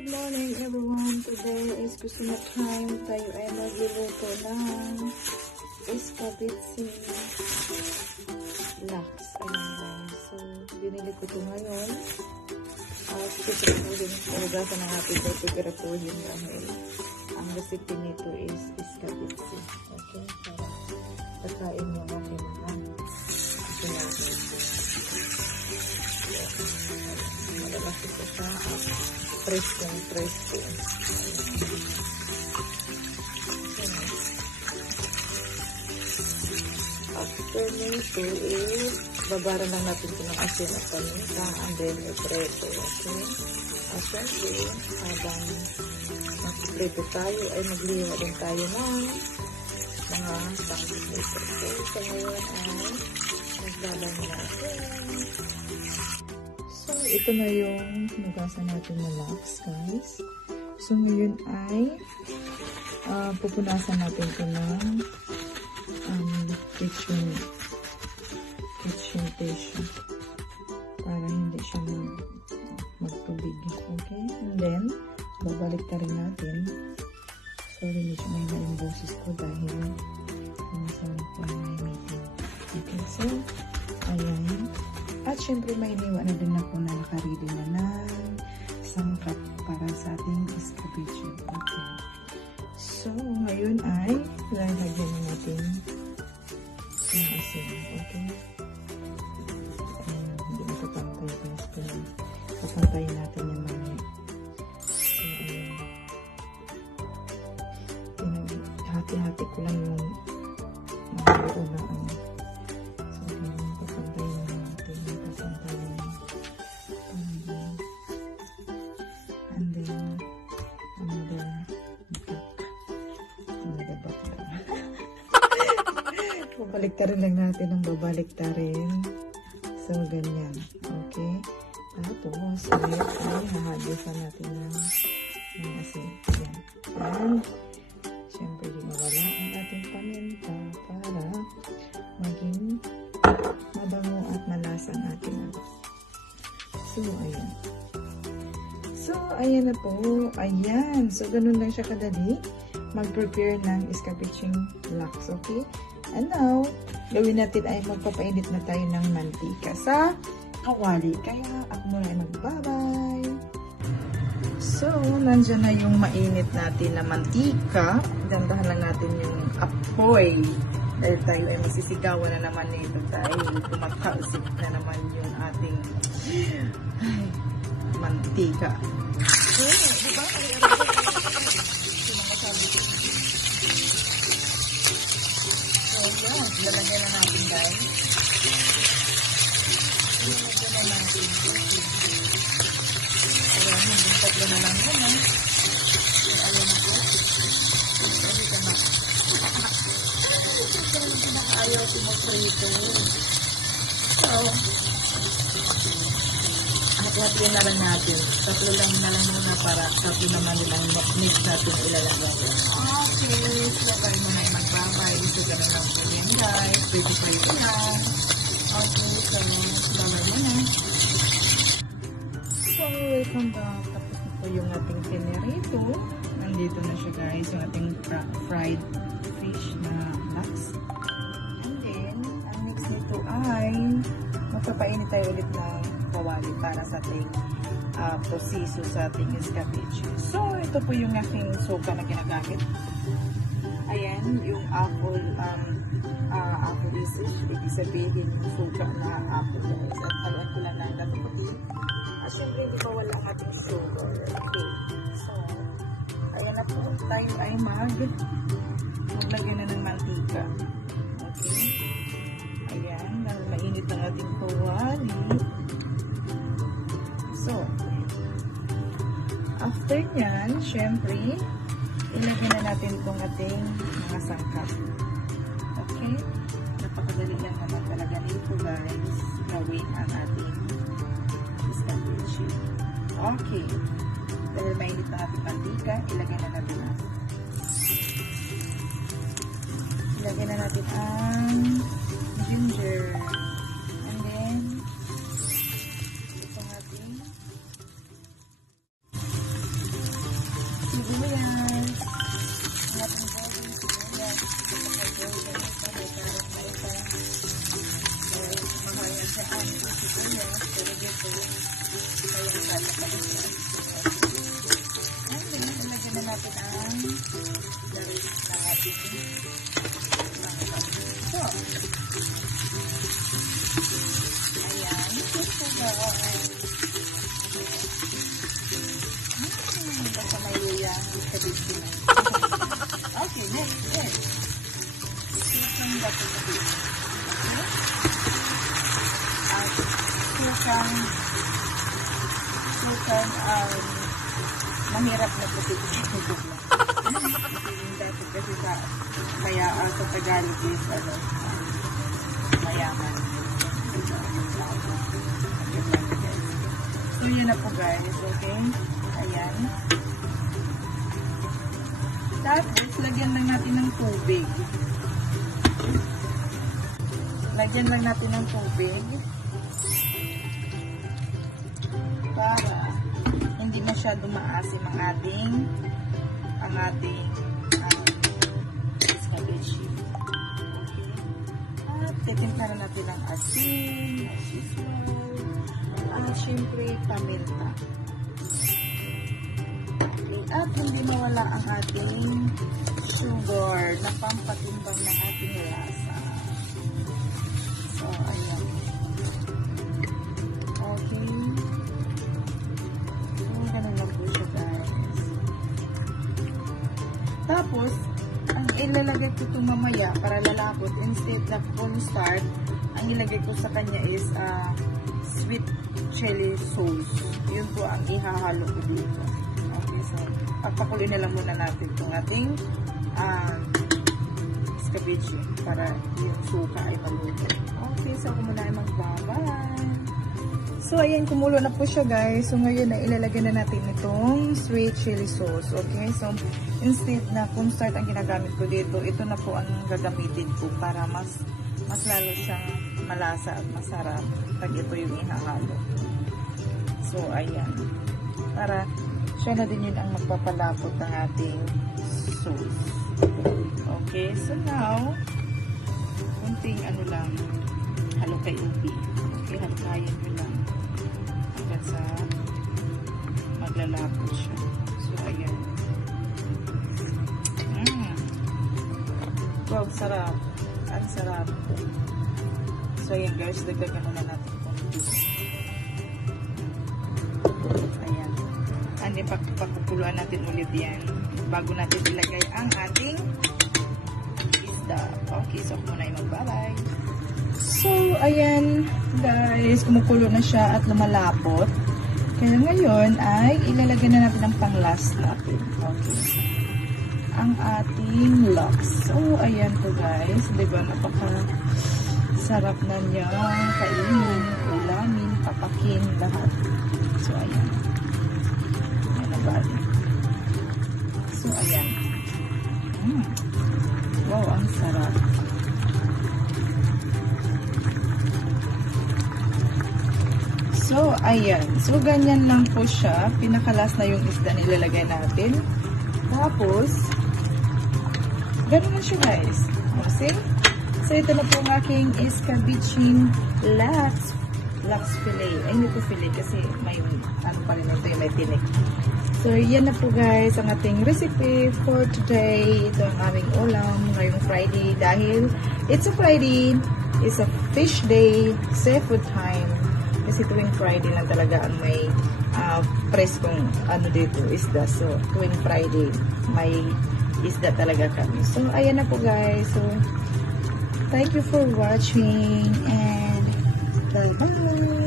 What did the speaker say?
Good morning everyone. Today is Christmas time. Tayo ay magluluto ng escabeche lax. Ayan guys. So, binili ko ito ngayon. Hugasan ng ating pipiratuhin dahil ang recipe nito is escabeche. Okay? Para pagkain mo ang aking mga natin. Malabas ito sa presko. After nito is babara lang natin ito ng asin at paminta and then ipreto. Okay? At syempre, habang nag-preto tayo ay magliwa din tayo ng mga pang-preto. Okay? So ngayon ay naglaban natin. So, ito na yung hinugasan natin na lax, guys. So, ngayon ay pupunasan natin ito ng kitchen tissue para hindi siya magtubig. Okay? And then, babalik ka rin natin. Sorry, medyo may maling boses ko dahil masarap po may meeting. Okay, so, ayan. At syempre may iniwan na din ako na nakaredy na ng isang cup para sa ating escabeche. Okay. So, ngayon ay lalagyan na natin yung asin. Okay. Hindi na papantay guys. Pero papantayin natin yung mani. So, ayan. Hati-hati ko lang yung mabuo na ano. Babaliktarin lang natin ang babaliktarin. So, ganyan. Okay? Tapos, ulit ay hahagisan natin ng asin. Yan. And, syempre, di mawala ang ating paminta para maging mabango at malasa ang ating ano. So, ayan. So, ayan na po. Ayan. So, ganun lang siya kadali mag-prepare ng escabeche lax. Okay? And now, gawin natin ay magpapainit na tayo ng mantika sa kawali. Kaya ako muna ay magbabay. So, nandyan na yung mainit natin na mantika. Dandahan lang natin yung apoy. Dahil tayo ay magsisigawan na naman nito dahil kumakalsik na naman yung ating mantika. So, diba? Lalagyan na natin guys. Lalagyan na natin. Ayan, hindi tatlo na lang yun eh. So, ayan na po. Sabi ka na. Ito yung pinaka-ayaw sumuprito. So, hati-hatiin na lang natin. Tatlo lang na lang muna para tatlo naman nilang mix natin ilalagyan. Okay, so tayo muna ay magbabay. So, ganun lang po yan guys. Pretty lang. Okay, so, lalagyan na. So, welcome back. Tapos na po yung ating pinirito. Nandito na siya guys. Yung ating fried fish na lax. And then, ang next nito ay magpapainit tayo ulit ng kawali para sa ating proseso sa ating escabeche. So, ito po yung aking suka na ginagamit. Ayan, yung apple is ibig sabihin yung suka na apple guys. At haluan ko lang ng gabi. At syempre, hindi ba wala ang ating sugar. Okay. So, ayan na po. Tayo ay maglagay na ng mantika. Okay. Ayan, dahil mainit ang ating kawali. So, after nyan, syempre, ilagay na natin itong ating mga sangkap. Okay? Napakadali lang naman talaga nito guys. Gawin ang ating escabeche. Okay. Dahil mainit na ating mantika, ilagay na natin ilagay na natin ang ginger. And then, itong ating sibuyas. Ang ating konting sibuyas. Mahal siya ang sibuyas. Pero dito, kaya sana pala. And then, nalagyan na natin ang dalit na ating so, ayan. Basta may luya. Okay, next. Ang dapat natin. At sukang mahirap na puti-puti. Dapat kasi kaya sa Tagalog is mayaman. So, yun na po guys. Okay? Ayan. Tapos, lagyan lang natin ng tubig. Lagyan lang natin ng tubig. Para hindi masyado maasim ang ating cabbage. Okay. At titimplahan natin ng asin, at syempre paminta. Okay. At hindi mawala ang ating sugar na pampatimbang ng ating lasa. So, ayan. Okay. So, ganun lang po siya guys. Tapos, ang ilalagay ko ito mamaya para lalapot, instead na cornstarch, ang ilagay ko sa kanya is sweet chili sauce. Yun po ang ihahalo ko dito. Okay, so papakuloy na lang muna natin itong ating cabbage para yung suka ay maluto. Okay, so ako muna ay magbabay. So, ayan, kumulo na po siya guys. So, ngayon na ilalagay na natin itong sweet chili sauce. Okay, so instead na cornstarch ang ginagamit ko dito, ito na po ang gagamitin ko para mas lalo siyang malasa at masarap pag ito yung ihahalo. So, ayan. Para siya na din yun ang magpapalapot ng ating sauce. Okay, so now, kunting lang, halukay ubi. Okay, halukayin nyo lang hanggang sa maglalapot siya. So, ayan. Wow, sarap. Ang sarap. So, ayan guys, dagdagan muna natin konti. Ayan. And then, pakukuluan natin ulit yan bago natin ilagay ang ating isda. Okay, so ako muna ay magbabay. So, ayan guys, kumukulo na siya at lumalapot. Kaya ngayon ay ilalagay na natin ang pang-last natin. Okay. Ang ating lox. So, ayan po guys. Diba, napaka-sarap na niya. Kainin, ulamin, papakin, lahat. So, ayan. Ayan na ba? So, ayan. Wow, ang sarap. So, ayan. So, ganyan lang po siya. Pinakalas na yung isda na ilalagay natin. Tapos, ganun na siya guys. Okay? So, ito na po ang aking escabeche lax fillet. Ay, hindi po fillet kasi may, ano pa rin ito yung may tinik. So, yan na po guys ang ating recipe for today. Ito ang aming ulam ngayong Friday. Dahil it's a Friday, it's a fish day, seafood time. Kasi tuwing Friday lang talaga ang may preskong dito, isda. So, tuwing Friday, may isda talaga kami. So, ayan na po guys. So, thank you for watching and bye-bye!